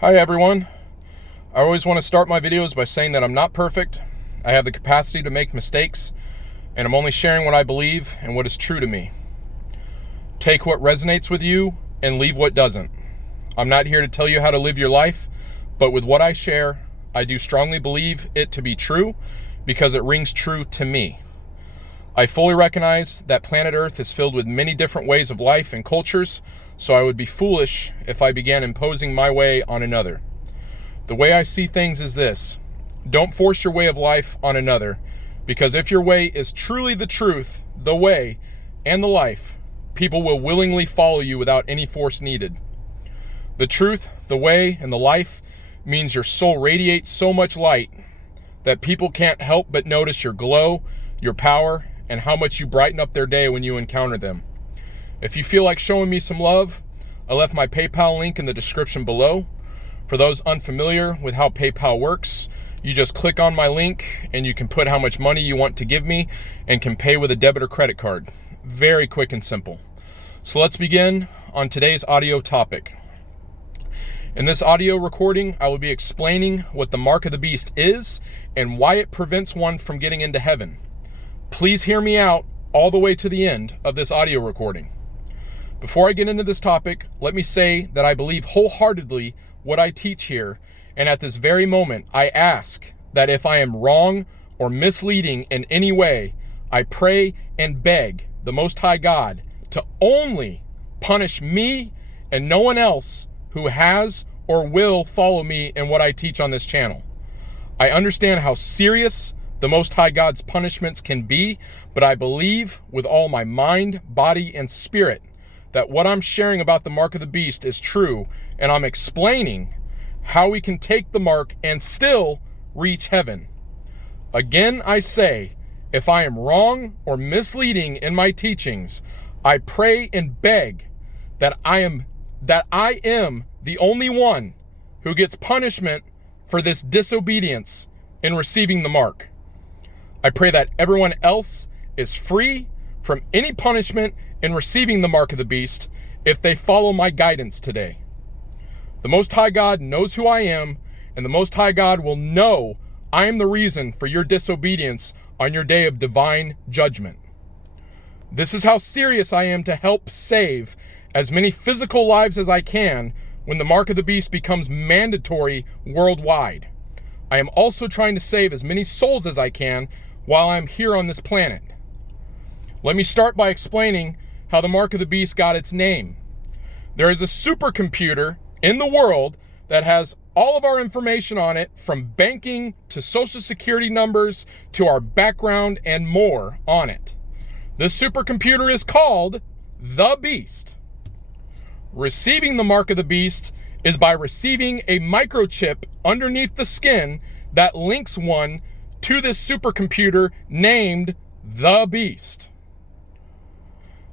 Hi everyone. I always want to start my videos by saying that I'm not perfect. I have the capacity to make mistakes, and I'm only sharing what I believe and what is true to me. Take what resonates with you and leave what doesn't. I'm not here to tell you how to live your life, but with what I share, I do strongly believe it to be true because it rings true to me. I fully recognize that planet Earth is filled with many different ways of life and cultures, so I would be foolish if I began imposing my way on another. The way I see things is this: don't force your way of life on another, because if your way is truly the truth, the way, and the life, people will willingly follow you without any force needed. The truth, the way, and the life means your soul radiates so much light that people can't help but notice your glow, your power, and how much you brighten up their day when you encounter them. If you feel like showing me some love, I left my PayPal link in the description below. For those unfamiliar with how PayPal works, you just click on my link and you can put how much money you want to give me and can pay with a debit or credit card. Very quick and simple. So let's begin on today's audio topic. In this audio recording, I will be explaining what the mark of the beast is and why it prevents one from getting into heaven. Please hear me out all the way to the end of this audio recording. Before I get into this topic, let me say that I believe wholeheartedly what I teach here, and at this very moment, I ask that if I am wrong or misleading in any way, I pray and beg the Most High God to only punish me and no one else who has or will follow me in what I teach on this channel. I understand how serious the Most High God's punishments can be, but I believe with all my mind, body, and spirit that what I'm sharing about the mark of the beast is true, and I'm explaining how we can take the mark and still reach heaven. Again, I say, if I am wrong or misleading in my teachings, I pray and beg that I am the only one who gets punishment for this disobedience in receiving the mark. I pray that everyone else is free from any punishment in receiving the mark of the beast if they follow my guidance today. The Most High God knows who I am, and the Most High God will know I am the reason for your disobedience on your day of divine judgment. This is how serious I am to help save as many physical lives as I can when the mark of the beast becomes mandatory worldwide. I am also trying to save as many souls as I can while I'm here on this planet. Let me start by explaining how the mark of the beast got its name. There is a supercomputer in the world that has all of our information on it, from banking to social security numbers to our background and more on it. This supercomputer is called the Beast. Receiving the mark of the beast is by receiving a microchip underneath the skin that links one to this supercomputer named the Beast.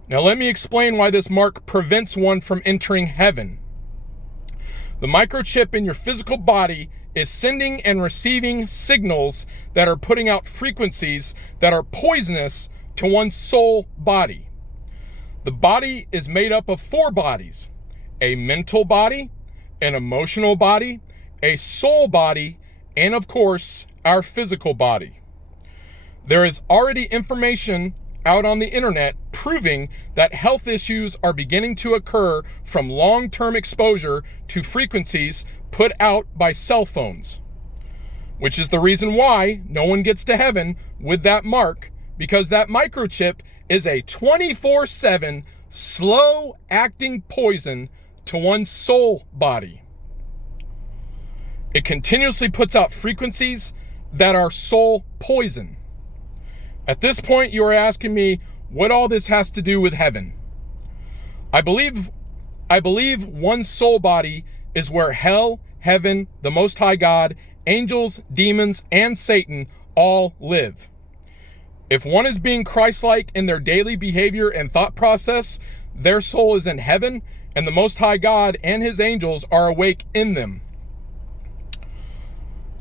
Now let me explain why this mark prevents one from entering heaven. The microchip in your physical body is sending and receiving signals that are putting out frequencies that are poisonous to one's soul body. The body is made up of 4 bodies: a mental body, an emotional body, a soul body, and of course, our physical body. There is already information out on the internet proving that health issues are beginning to occur from long-term exposure to frequencies put out by cell phones, which is the reason why no one gets to heaven with that mark, because that microchip is a 24/7 slow-acting poison to one's soul body. It continuously puts out frequencies that are soul poison. At this point, you are asking me what all this has to do with heaven. I believe one's soul body is where hell, heaven, the Most High God, angels, demons, and Satan all live. If one is being Christ-like in their daily behavior and thought process, their soul is in heaven, and the Most High God and his angels are awake in them.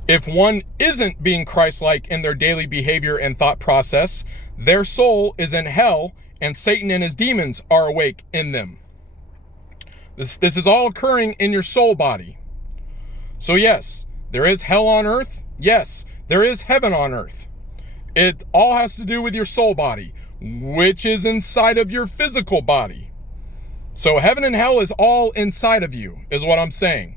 If one isn't being Christ-like in their daily behavior and thought process, their soul is in hell, and Satan and his demons are awake in them. This is all occurring in your soul body. So yes, there is hell on earth. Yes, there is heaven on earth. It all has to do with your soul body, which is inside of your physical body. So heaven and hell is all inside of you, is what I'm saying.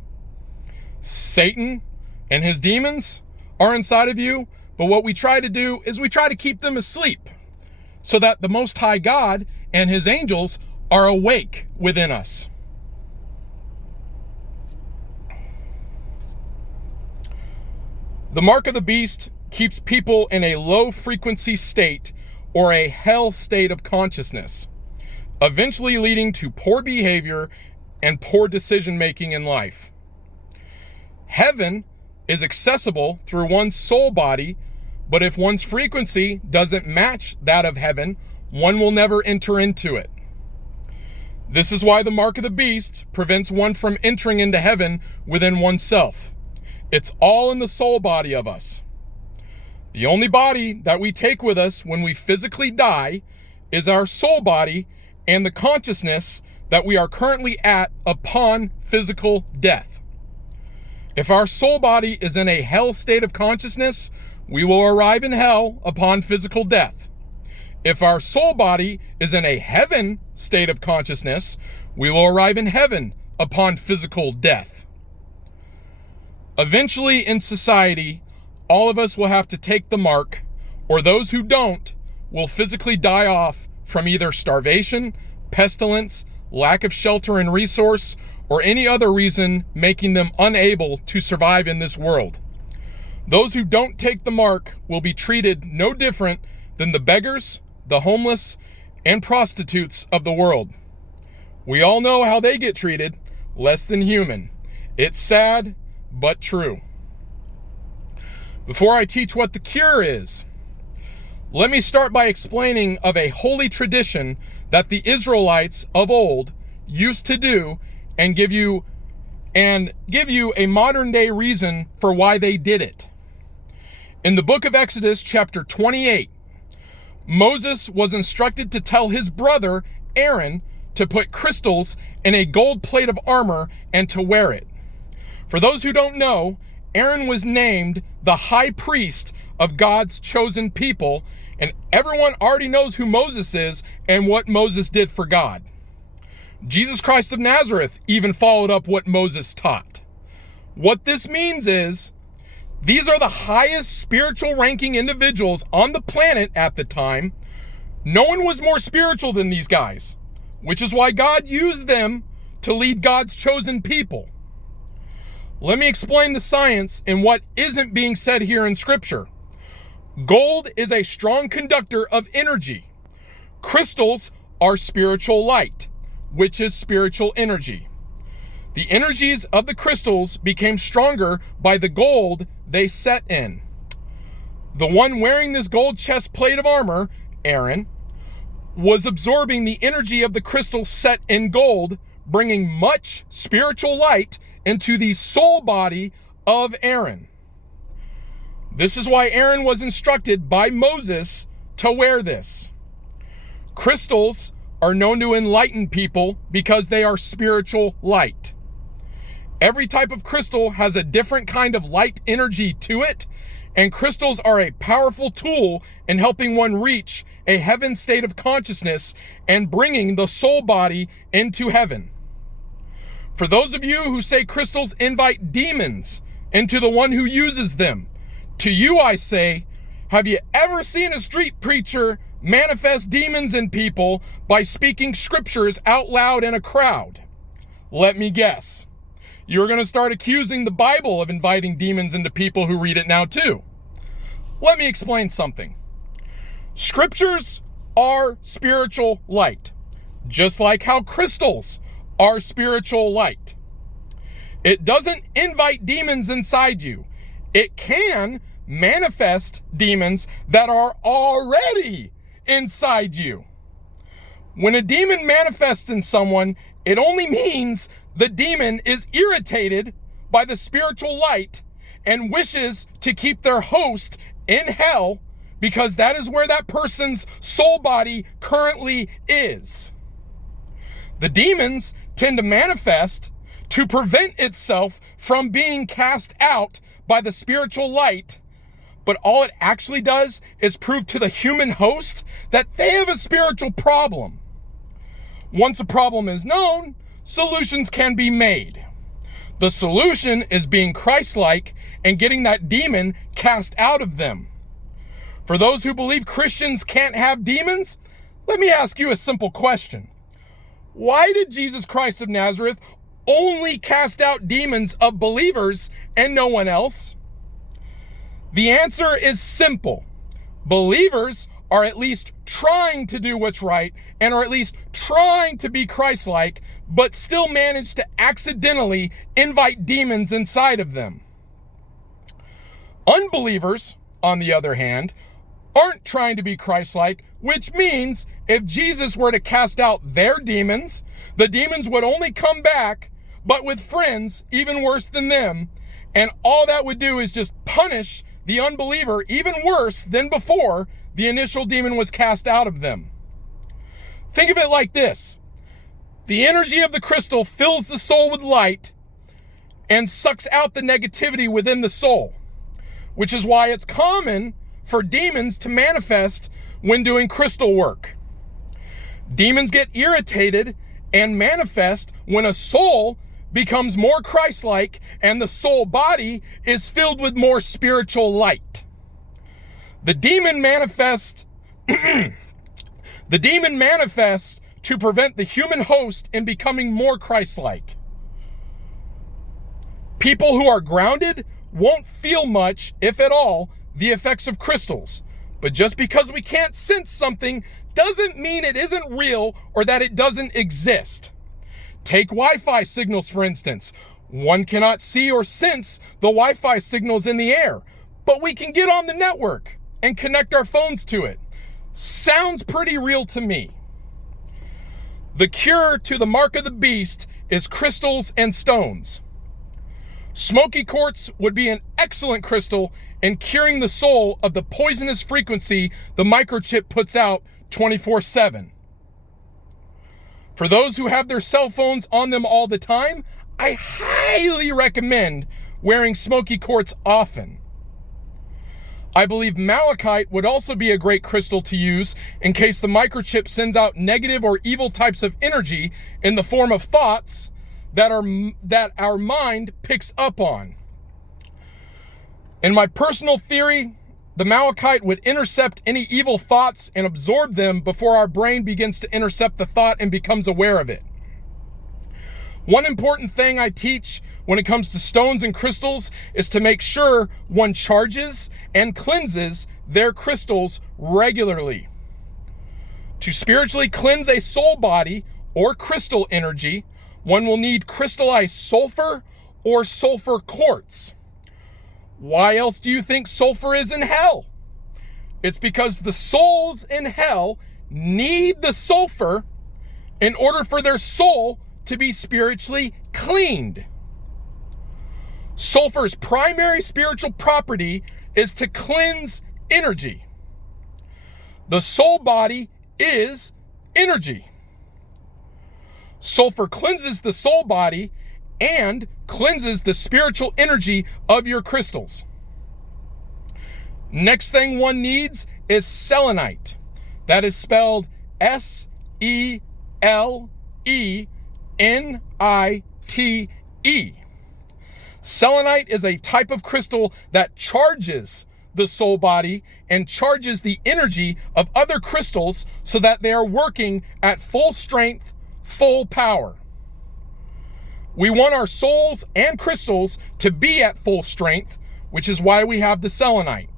Satan and his demons are inside of you, but what we try to do is we try to keep them asleep so that the Most High God and his angels are awake within us. The mark of the beast keeps people in a low frequency state or a hell state of consciousness, eventually leading to poor behavior and poor decision making in life. Heaven is accessible through one's soul body, but if one's frequency doesn't match that of heaven, one will never enter into it. This is why the mark of the beast prevents one from entering into heaven within oneself. It's all in the soul body of us. The only body that we take with us when we physically die is our soul body and the consciousness that we are currently at upon physical death. If our soul body is in a hell state of consciousness, we will arrive in hell upon physical death. If our soul body is in a heaven state of consciousness, we will arrive in heaven upon physical death. Eventually in society, all of us will have to take the mark, or those who don't will physically die off from either starvation, pestilence, lack of shelter and resource, or any other reason making them unable to survive in this world. Those who don't take the mark will be treated no different than the beggars, the homeless, and prostitutes of the world. We all know how they get treated, less than human. It's sad, but true. Before I teach what the cure is, let me start by explaining of a holy tradition that the Israelites of old used to do and give you a modern day reason for why they did it. In the book of Exodus, chapter 28, Moses was instructed to tell his brother Aaron to put crystals in a gold plate of armor and to wear it. For those who don't know, Aaron was named the high priest of God's chosen people, and everyone already knows who Moses is and what Moses did for God. Jesus Christ of Nazareth even followed up what Moses taught. What this means is, these are the highest spiritual ranking individuals on the planet at the time. No one was more spiritual than these guys, which is why God used them to lead God's chosen people. Let me explain the science and what isn't being said here in Scripture. Gold is a strong conductor of energy. Crystals are spiritual light, which is spiritual energy. The energies of the crystals became stronger by the gold they set in. The one wearing this gold chest plate of armor, Aaron, was absorbing the energy of the crystal set in gold, bringing much spiritual light into the soul body of Aaron. This is why Aaron was instructed by Moses to wear this. Crystals are known to enlighten people because they are spiritual light. Every type of crystal has a different kind of light energy to it, and crystals are a powerful tool in helping one reach a heaven state of consciousness and bringing the soul body into heaven. For those of you who say crystals invite demons into the one who uses them, to you I say, have you ever seen a street preacher manifest demons in people by speaking scriptures out loud in a crowd? Let me guess. You're going to start accusing the Bible of inviting demons into people who read it now too. Let me explain something. Scriptures are spiritual light, just like how crystals are spiritual light. It doesn't invite demons inside you. It can manifest demons that are already inside you. When a demon manifests in someone, it only means the demon is irritated by the spiritual light and wishes to keep their host in hell because that is where that person's soul body currently is. The demons tend to manifest to prevent itself from being cast out by the spiritual light, but all it actually does is prove to the human host that they have a spiritual problem. Once a problem is known, solutions can be made. The solution is being Christ-like and getting that demon cast out of them. For those who believe Christians can't have demons, let me ask you a simple question. Why did Jesus Christ of Nazareth only cast out demons of believers and no one else? The answer is simple. Believers are at least trying to do what's right and are at least trying to be Christ-like, but still manage to accidentally invite demons inside of them. Unbelievers, on the other hand, aren't trying to be Christ-like, which means if Jesus were to cast out their demons, the demons would only come back, but with friends even worse than them, and all that would do is just punish the unbeliever even worse than before the initial demon was cast out of them. Think of it like this. The energy of the crystal fills the soul with light and sucks out the negativity within the soul, which is why it's common for demons to manifest when doing crystal work. Demons get irritated and manifest when a soul becomes more Christ-like and the soul body is filled with more spiritual light. The demon manifests to prevent the human host in becoming more Christ-like. People who are grounded won't feel much, if at all, the effects of crystals. But just because we can't sense something doesn't mean it isn't real or that it doesn't exist. Take Wi-Fi signals, for instance. One cannot see or sense the Wi-Fi signals in the air, but we can get on the network and connect our phones to it. Sounds pretty real to me. The cure to the mark of the beast is crystals and stones. Smoky quartz would be an excellent crystal in curing the soul of the poisonous frequency the microchip puts out 24/7. For those who have their cell phones on them all the time, I highly recommend wearing smoky quartz often. I believe malachite would also be a great crystal to use in case the microchip sends out negative or evil types of energy in the form of thoughts that our mind picks up on. In my personal theory, the malachite would intercept any evil thoughts and absorb them before our brain begins to intercept the thought and becomes aware of it. One important thing I teach when it comes to stones and crystals is to make sure one charges and cleanses their crystals regularly. To spiritually cleanse a soul body or crystal energy, one will need crystallized sulfur or sulfur quartz. Why else do you think sulfur is in hell? It's because the souls in hell need the sulfur in order for their soul to be spiritually cleaned. Sulfur's primary spiritual property is to cleanse energy. The soul body is energy. Sulfur cleanses the soul body and cleanses the spiritual energy of your crystals. Next thing one needs is selenite. That is spelled S-E-L-E-N-I-T-E. Selenite is a type of crystal that charges the soul body and charges the energy of other crystals so that they are working at full strength, full power. We want our souls and crystals to be at full strength, which is why we have the selenite.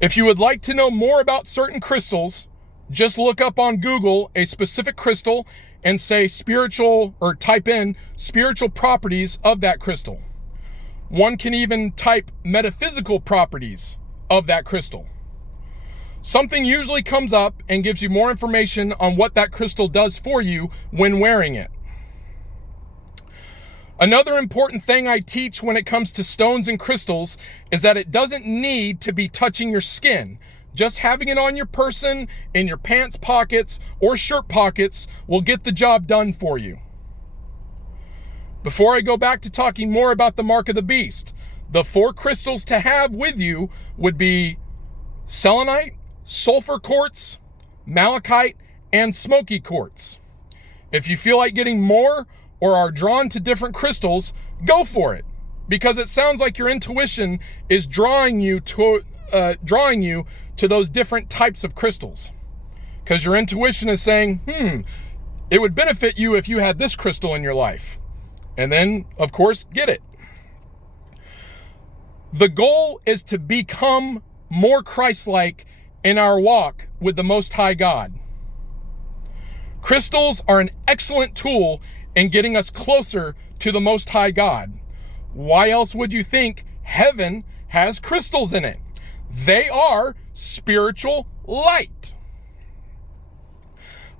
If you would like to know more about certain crystals, just look up on Google a specific crystal and say spiritual, or type in spiritual properties of that crystal. One can even type metaphysical properties of that crystal. Something usually comes up and gives you more information on what that crystal does for you when wearing it. Another important thing I teach when it comes to stones and crystals is that it doesn't need to be touching your skin. Just having it on your person, in your pants pockets, or shirt pockets will get the job done for you. Before I go back to talking more about the mark of the beast, the 4 crystals to have with you would be selenite, sulfur quartz, malachite, and smoky quartz. If you feel like getting more or are drawn to different crystals, go for it, because it sounds like your intuition is drawing you to those different types of crystals. Because your intuition is saying, it would benefit you if you had this crystal in your life. And then, of course, get it. The goal is to become more Christ-like in our walk with the Most High God. Crystals are an excellent tool in getting us closer to the Most High God. Why else would you think heaven has crystals in it? They are spiritual light.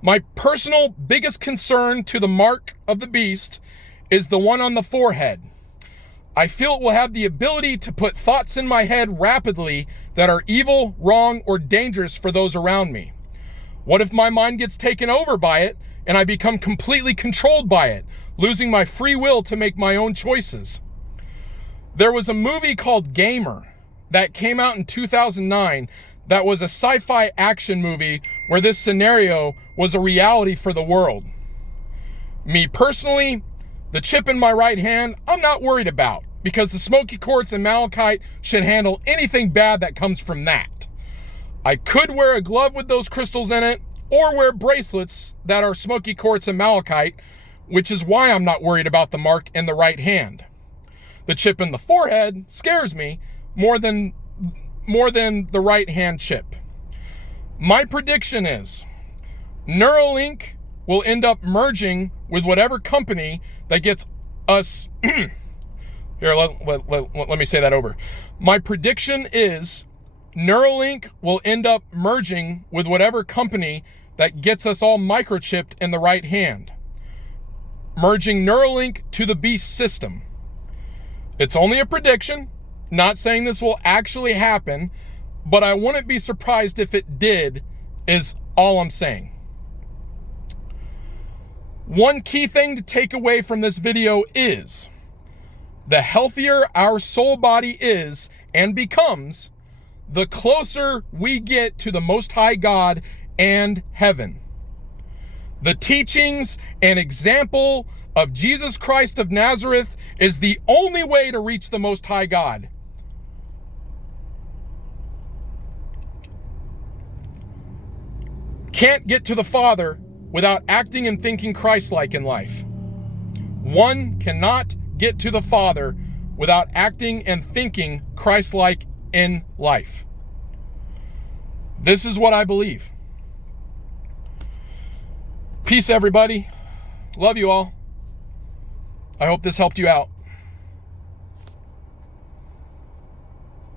My personal biggest concern to the mark of the beast is the one on the forehead. I feel it will have the ability to put thoughts in my head rapidly that are evil, wrong, or dangerous for those around me. What if my mind gets taken over by it and I become completely controlled by it, losing my free will to make my own choices? There was a movie called Gamer that came out in 2009 that was a sci-fi action movie where this scenario was a reality for the world. Me personally, the chip in my right hand, I'm not worried about, because the smoky quartz and malachite should handle anything bad that comes from that. I could wear a glove with those crystals in it, or wear bracelets that are smoky quartz and malachite, which is why I'm not worried about the mark in the right hand. The chip in the forehead scares me more than the right hand chip. My prediction is Neuralink will end up merging with whatever company that gets us here, let me say that over. My prediction is Neuralink will end up merging with whatever company that gets us all microchipped in the right hand, merging Neuralink to the beast system. It's only a prediction, not saying this will actually happen, but I wouldn't be surprised if it did, is all I'm saying. One key thing to take away from this video is the healthier our soul body is and becomes, the closer we get to the Most High God and heaven. The teachings and example of Jesus Christ of Nazareth is the only way to reach the Most High God. Can't get to the Father without acting and thinking Christ-like in life. One cannot get to the Father without acting and thinking Christ-like in life. This is what I believe. Peace, everybody. Love you all. I hope this helped you out.